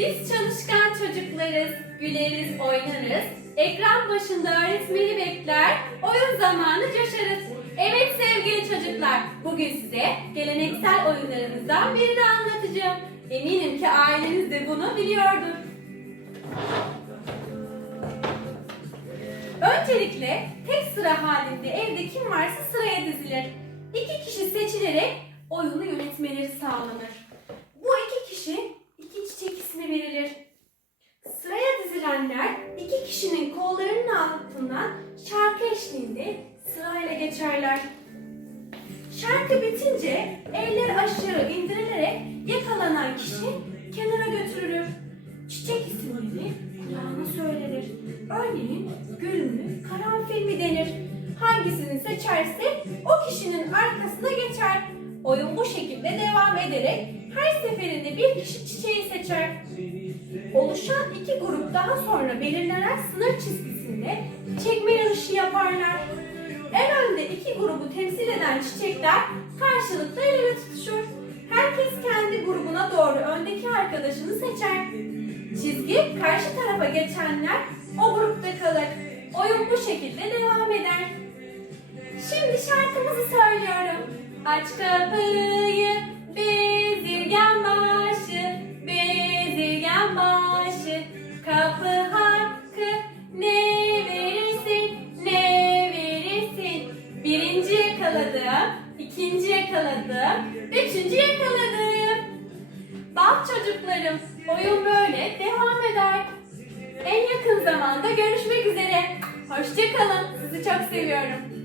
Biz çalışkan çocuklarız, güleriz, oynarız. Ekran başında öğretmeni bekler, oyun zamanı coşarız. Evet sevgili çocuklar, bugün size geleneksel oyunlarımızdan birini anlatacağım. Eminim ki aileniz de bunu biliyordur. Öncelikle tek sıra halinde evde kim varsa sıraya dizilir. İki kişi seçilerek oyunu yönetmeleri sağlanır. Eşliğinde sırayla geçerler. Şarkı bitince eller aşağı indirilerek yakalanan kişi kenara götürülür. Çiçek isimleri kulağına söylenir. Örneğin gül mü, karanfil mi denir. Hangisini seçerse o kişinin arkasına geçer. Oyun bu şekilde devam ederek her seferinde bir kişi çiçeği seçer. Oluşan iki grup daha sonra belirlenen sınır çizgisinde yarışı yaparlar. En önde iki grubu temsil eden çiçekler karşılıklı el ele tutuşur. Herkes kendi grubuna doğru öndeki arkadaşını seçer. Çizgi karşı tarafa geçenler o grupta kalır. Oyun bu şekilde devam eder. Şimdi şarkımızı söylüyorum. Aç kapıyı ikinci yakaladım, üçüncü yakaladım. Bak çocuklarım, oyun böyle devam eder. En yakın zamanda görüşmek üzere. Hoşçakalın, sizi çok seviyorum.